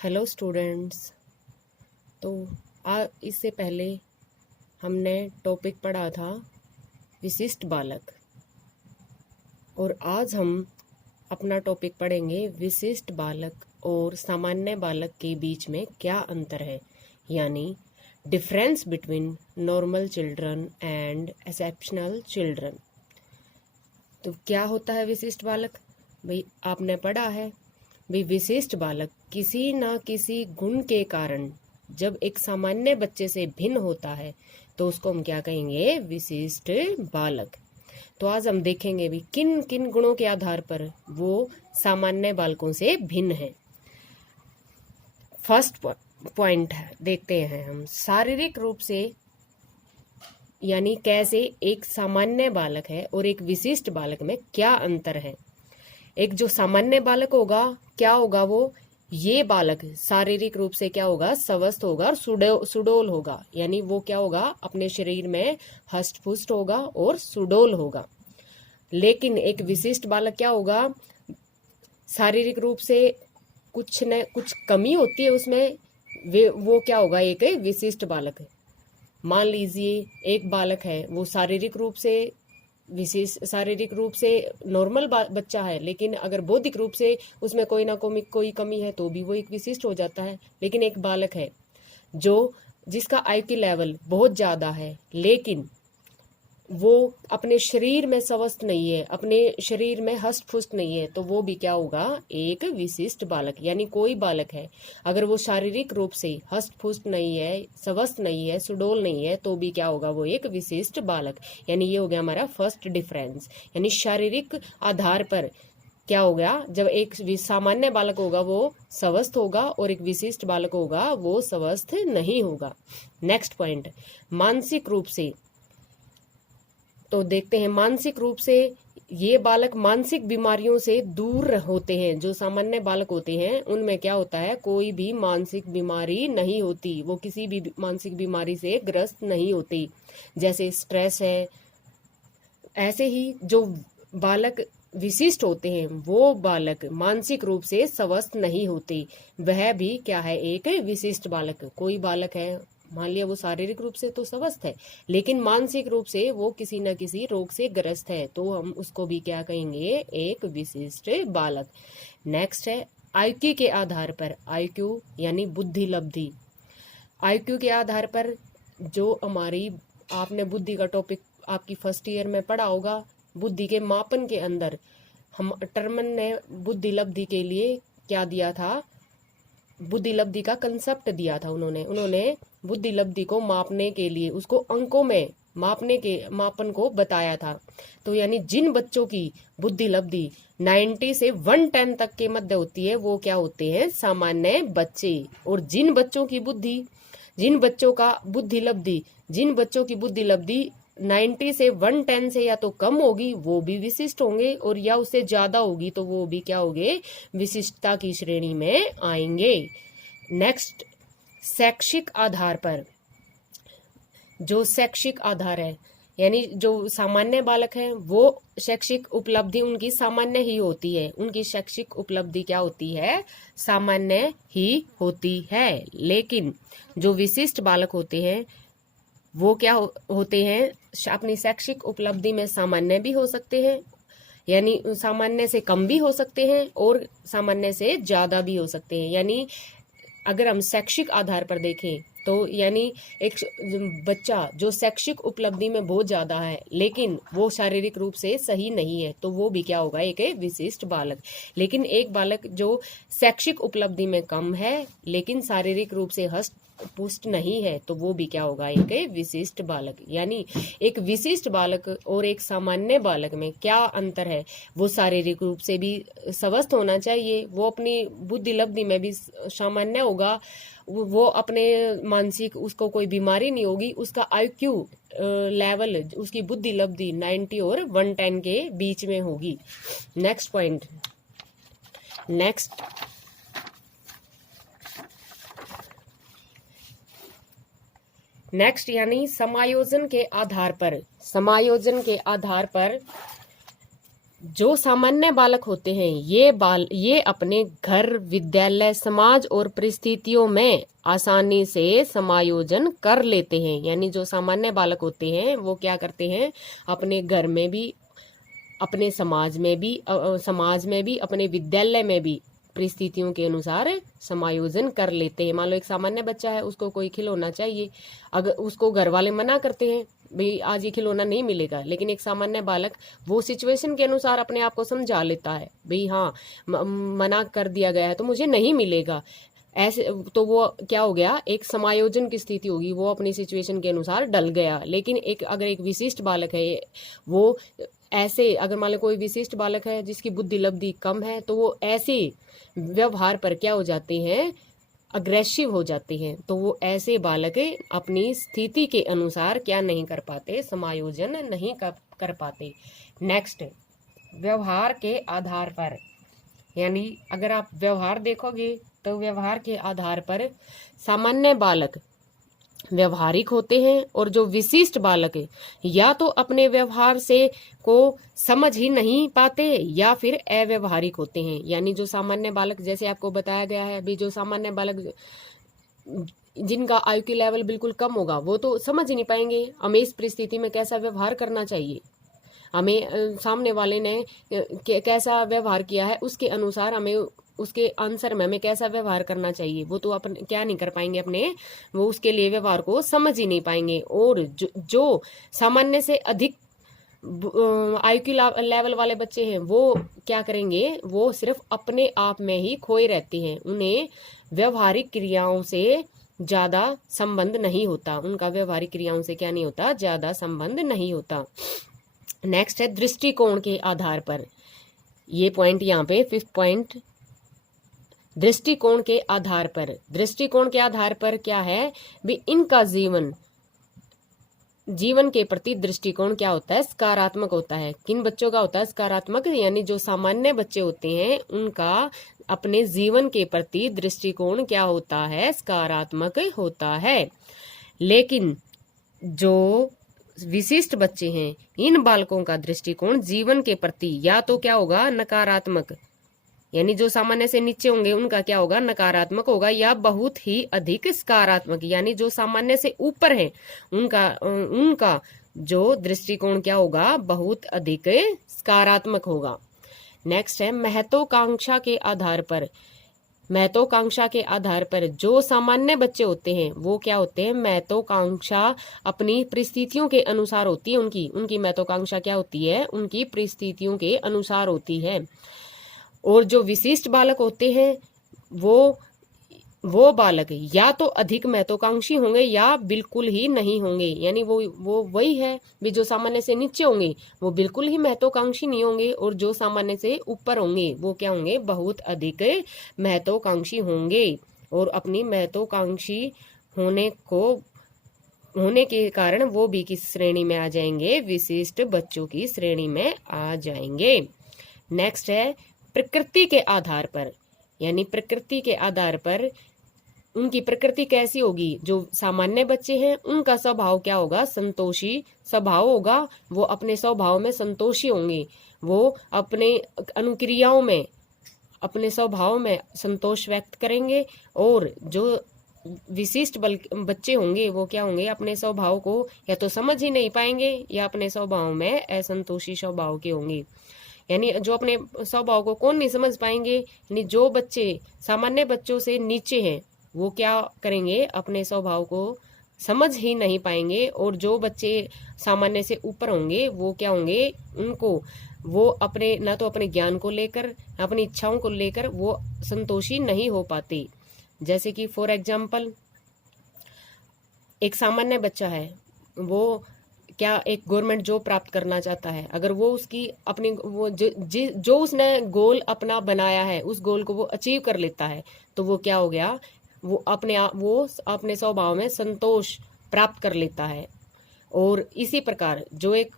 Hello students. तो इससे पहले हमने टॉपिक पढ़ा था विशिष्ट बालक, और आज हम अपना टॉपिक पढ़ेंगे विशिष्ट बालक और सामान्य बालक के बीच में क्या अंतर है, यानी difference between normal children and exceptional children. तो क्या होता है विशिष्ट बालक? भाई आपने पढ़ा है, भाई विशिष्ट बालक किसी न किसी गुण के कारण जब एक सामान्य बच्चे से भिन्न होता है तो उसको हम क्या कहेंगे? विशिष्ट बालक। तो आज हम देखेंगे भी किन किन गुणों के आधार पर वो सामान्य बालकों से भिन्न है। फर्स्ट पॉइंट देखते हैं हम, शारीरिक रूप से, यानी कैसे एक सामान्य बालक है और एक विशिष्ट बालक में क्या अंतर है। एक जो सामान्य बालक होगा क्या होगा? वो ये बालक शारीरिक रूप से क्या होगा? स्वस्थ होगा और सुडौल होगा, यानी वो क्या होगा? अपने शरीर में हष्ट पुष्ट होगा और सुडौल होगा। लेकिन एक विशिष्ट बालक क्या होगा? शारीरिक रूप से कुछ न कुछ कमी होती है उसमें, वो क्या होगा? एक विशिष्ट बालक है। मान लीजिए एक बालक है, वो शारीरिक रूप से नॉर्मल बच्चा है, लेकिन अगर बौद्धिक रूप से उसमें कोई ना कोई कमी है तो भी वो एक विशिष्ट हो जाता है। लेकिन एक बालक है जिसका IQ लेवल बहुत ज़्यादा है, लेकिन वो अपने शरीर में स्वस्थ नहीं है, अपने शरीर में हष्ट पुष्ट नहीं है, तो वो भी क्या होगा? एक विशिष्ट बालक। यानी कोई बालक है, अगर वो शारीरिक रूप से हष्ट पुष्ट नहीं है, स्वस्थ नहीं है, सुडौल नहीं है, तो भी क्या होगा? वो एक विशिष्ट बालक। यानी ये हो गया हमारा फर्स्ट डिफरेंस। यानी शारीरिक आधार पर क्या हो गया? जब एक सामान्य बालक होगा वो स्वस्थ होगा और एक विशिष्ट बालक होगा वो स्वस्थ नहीं होगा। नेक्स्ट पॉइंट, मानसिक रूप से। तो देखते हैं, मानसिक रूप से ये बालक मानसिक बीमारियों से दूर होते हैं। जो सामान्य बालक होते हैं उनमें क्या होता है? कोई भी मानसिक बीमारी नहीं होती, वो किसी भी मानसिक बीमारी से ग्रस्त नहीं होती, जैसे स्ट्रेस है। ऐसे ही जो बालक विशिष्ट होते हैं वो बालक मानसिक रूप से स्वस्थ नहीं होते, वह भी क्या है? एक विशिष्ट बालक। कोई बालक है, मान लिया वो शारीरिक रूप से तो स्वस्थ है, लेकिन मानसिक रूप से वो किसी न किसी रोग से ग्रस्त है, तो हम उसको भी क्या कहेंगे? एक विशिष्ट बालक। नेक्स्ट है IQ के आधार पर। IQ यानी बुद्धि लब्धि। IQ के आधार पर जो हमारी, आपने बुद्धि का टॉपिक आपकी फर्स्ट ईयर में पढ़ा होगा, बुद्धि के मापन के अंदर हम टर्मन ने बुद्धि लब्धि के लिए क्या दिया था? बुद्धि लब्धि का कंसेप्ट दिया था उन्होंने बुद्धि लब्धि को मापने के लिए उसको अंकों में मापन को बताया था। तो यानी जिन बच्चों की बुद्धि लब्धि 90 से 110 तक के मध्य होती है वो क्या होते हैं? सामान्य बच्चे। और जिन बच्चों की बुद्धि लब्धि 90 से 110 से या तो कम होगी वो भी विशिष्ट होंगे, और या उससे ज्यादा होगी तो वो भी क्या होंगे? विशिष्टता की श्रेणी में आएंगे। नेक्स्ट, शैक्षिक आधार पर। जो शैक्षिक आधार है, यानी जो सामान्य बालक है वो शैक्षिक उपलब्धि उनकी सामान्य ही होती है, उनकी शैक्षिक उपलब्धि क्या होती है? सामान्य ही होती है। लेकिन जो विशिष्ट बालक होते हैं वो क्या होते हैं? अपनी शैक्षिक उपलब्धि में सामान्य भी हो सकते हैं, यानी सामान्य से कम भी हो सकते हैं और सामान्य से ज्यादा भी हो सकते हैं। यानी अगर हम शैक्षिक आधार पर देखें तो यानी एक बच्चा जो शैक्षिक उपलब्धि में बहुत ज्यादा है लेकिन वो शारीरिक रूप से सही नहीं है, तो वो भी क्या होगा? एक विशिष्ट बालक। लेकिन एक बालक जो शैक्षिक उपलब्धि में कम है लेकिन शारीरिक रूप से हष्ट पुष्ट नहीं है, तो वो भी क्या होगा? एक विशिष्ट बालक। यानी एक विशिष्ट बालक और एक सामान्य बालक में क्या अंतर है? वो शारीरिक रूप से भी स्वस्थ होना चाहिए, वो अपनी बुद्धि लब्धि में भी सामान्य होगा, वो अपने मानसिक, उसको कोई बीमारी नहीं होगी, उसका IQ लेवल, उसकी बुद्धि लब्धि 90 और 110 के बीच में होगी। नेक्स्ट पॉइंट, नेक्स्ट यानी समायोजन के आधार पर। जो सामान्य बालक होते हैं ये अपने घर, विद्यालय, समाज और परिस्थितियों में आसानी से समायोजन कर लेते हैं। यानी जो सामान्य बालक होते हैं वो क्या करते हैं, अपने घर में भी, अपने समाज में भी, अपने विद्यालय में भी परिस्थितियों के अनुसार समायोजन कर लेते हैं। मान लो एक सामान्य बच्चा है, उसको कोई खिलौना चाहिए, अगर उसको घर वाले मना करते हैं भाई आज ये खिलौना नहीं मिलेगा, लेकिन एक सामान्य बालक वो सिचुएशन के अनुसार अपने आप को समझा लेता है भाई हाँ मना कर दिया गया है तो मुझे नहीं मिलेगा, ऐसे तो वो क्या हो गया, एक समायोजन की स्थिति होगी, वो अपनी सिचुएशन के अनुसार डल गया। लेकिन अगर एक विशिष्ट बालक है, वो ऐसे, अगर मान लो कोई विशिष्ट बालक है जिसकी बुद्धि लब्धि कम है, तो वो ऐसे व्यवहार पर क्या हो जाते हैं, अग्रेसिव हो जाते हैं। तो वो ऐसे बालक अपनी स्थिति के अनुसार क्या नहीं कर पाते, समायोजन नहीं कर पाते। नेक्स्ट, व्यवहार के आधार पर, यानी अगर आप व्यवहार देखोगे तो व्यवहार के आधार पर सामान्य बालक व्यवहारिक होते हैं, और जो विशिष्ट बालक है या तो अपने व्यवहार से को समझ ही नहीं पाते या फिर अव्यवहारिक होते हैं। यानी जो सामान्य बालक, जैसे आपको बताया गया है अभी, जो सामान्य बालक जिनका आईक्यू लेवल बिल्कुल कम होगा वो तो समझ ही नहीं पाएंगे हमें इस परिस्थिति में कैसा व्यवहार करना चाहिए, हमें सामने वाले ने कैसा व्यवहार किया है उसके अनुसार हमें उसके आंसर में हमें कैसा व्यवहार करना चाहिए, वो तो अपन क्या नहीं कर पाएंगे, अपने वो उसके लिए व्यवहार को समझ ही नहीं पाएंगे। और जो सामान्य से अधिक आईक्यू लेवल वाले बच्चे हैं वो क्या करेंगे, वो सिर्फ अपने आप में ही खोए रहते हैं, उन्हें व्यवहारिक क्रियाओं से ज्यादा संबंध नहीं होता, उनका व्यवहारिक क्रियाओं से क्या नहीं होता, ज्यादा संबंध नहीं होता। नेक्स्ट है दृष्टिकोण के आधार पर, ये पॉइंट यहाँ पे 5th पॉइंट, दृष्टिकोण के आधार पर। दृष्टिकोण के आधार पर क्या है भी, इनका जीवन के प्रति दृष्टिकोण क्या होता है, सकारात्मक होता है। किन बच्चों का होता है सकारात्मक, यानी जो सामान्य बच्चे होते हैं उनका अपने जीवन के प्रति दृष्टिकोण क्या होता है, सकारात्मक होता है। लेकिन जो विशिष्ट बच्चे हैं, इन बालकों का दृष्टिकोण जीवन के प्रति या तो क्या होगा, नकारात्मक, यानी जो सामान्य से नीचे होंगे उनका क्या होगा, नकारात्मक होगा, या बहुत ही अधिक सकारात्मक, यानी जो सामान्य से ऊपर है उनका जो दृष्टिकोण क्या होगा, बहुत अधिक सकारात्मक होगा। नेक्स्ट है महत्वाकांक्षा के आधार पर। महत्वाकांक्षा के आधार पर जो सामान्य बच्चे होते हैं वो क्या होते हैं, महत्वाकांक्षा अपनी परिस्थितियों के अनुसार होती है, उनकी महत्वाकांक्षा क्या होती है, उनकी परिस्थितियों के अनुसार होती है। और जो विशिष्ट बालक होते हैं वो बालक या तो अधिक महत्वाकांक्षी होंगे या बिल्कुल ही नहीं होंगे, यानी वो वही है भी, जो सामान्य से नीचे होंगे वो बिल्कुल ही महत्वाकांक्षी नहीं होंगे, और जो सामान्य से ऊपर होंगे वो क्या होंगे, बहुत अधिक महत्वाकांक्षी होंगे, और अपनी महत्वाकांक्षी होने के कारण वो भी किस श्रेणी में आ जाएंगे, विशिष्ट बच्चों की श्रेणी में आ जाएंगे। नेक्स्ट है प्रकृति के आधार पर, यानी प्रकृति के आधार पर उनकी प्रकृति कैसी होगी, जो सामान्य बच्चे हैं उनका स्वभाव क्या होगा, संतोषी स्वभाव होगा, वो अपने स्वभाव में संतोषी होंगे, वो अपने अनुक्रियाओं में, अपने स्वभाव में संतोष व्यक्त करेंगे। और जो विशिष्ट बच्चे होंगे वो क्या होंगे, अपने स्वभाव को या तो समझ ही नहीं पाएंगे या अपने स्वभाव में असंतोषी स्वभाव के होंगे। यानी जो अपने स्वभाव को कौन नहीं समझ पाएंगे, यानी जो बच्चे सामान्य बच्चों से नीचे हैं वो क्या करेंगे, अपने स्वभाव को समझ ही नहीं पाएंगे, और जो बच्चे सामान्य से ऊपर होंगे वो क्या होंगे, उनको वो अपने ना तो अपने ज्ञान को लेकर, अपनी इच्छाओं को लेकर वो संतोषी नहीं हो पाते। जैसे कि फॉर एग्जाम्पल एक सामान्य बच्चा है, वो क्या एक गवर्नमेंट जॉब प्राप्त करना चाहता है, अगर वो उसकी अपनी वो जो उसने गोल अपना बनाया है उस गोल को वो अचीव कर लेता है, तो वो क्या हो गया, वो अपने स्वभाव में संतोष प्राप्त कर लेता है। और इसी प्रकार जो एक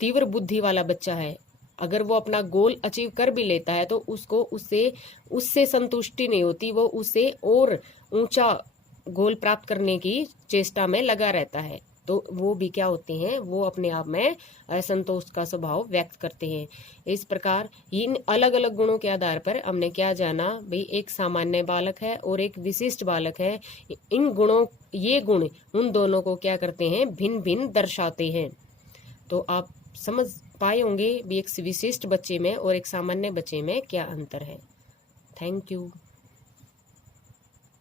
तीव्र बुद्धि वाला बच्चा है, अगर वो अपना गोल अचीव कर भी लेता है तो उसको उससे संतुष्टि नहीं होती, वो उससे और ऊंचा गोल प्राप्त करने की चेष्टा में लगा रहता है। तो वो भी क्या होते हैं, वो अपने आप में असंतोष का स्वभाव व्यक्त करते हैं। इस प्रकार इन अलग अलग गुणों के आधार पर हमने क्या जाना भाई, एक सामान्य बालक है और एक विशिष्ट बालक है। इन गुणों, ये गुण उन दोनों को क्या करते हैं, भिन्न भिन्न दर्शाते हैं। तो आप समझ पाए होंगे भी एक विशिष्ट बच्चे में और एक सामान्य बच्चे में क्या अंतर है। Thank you.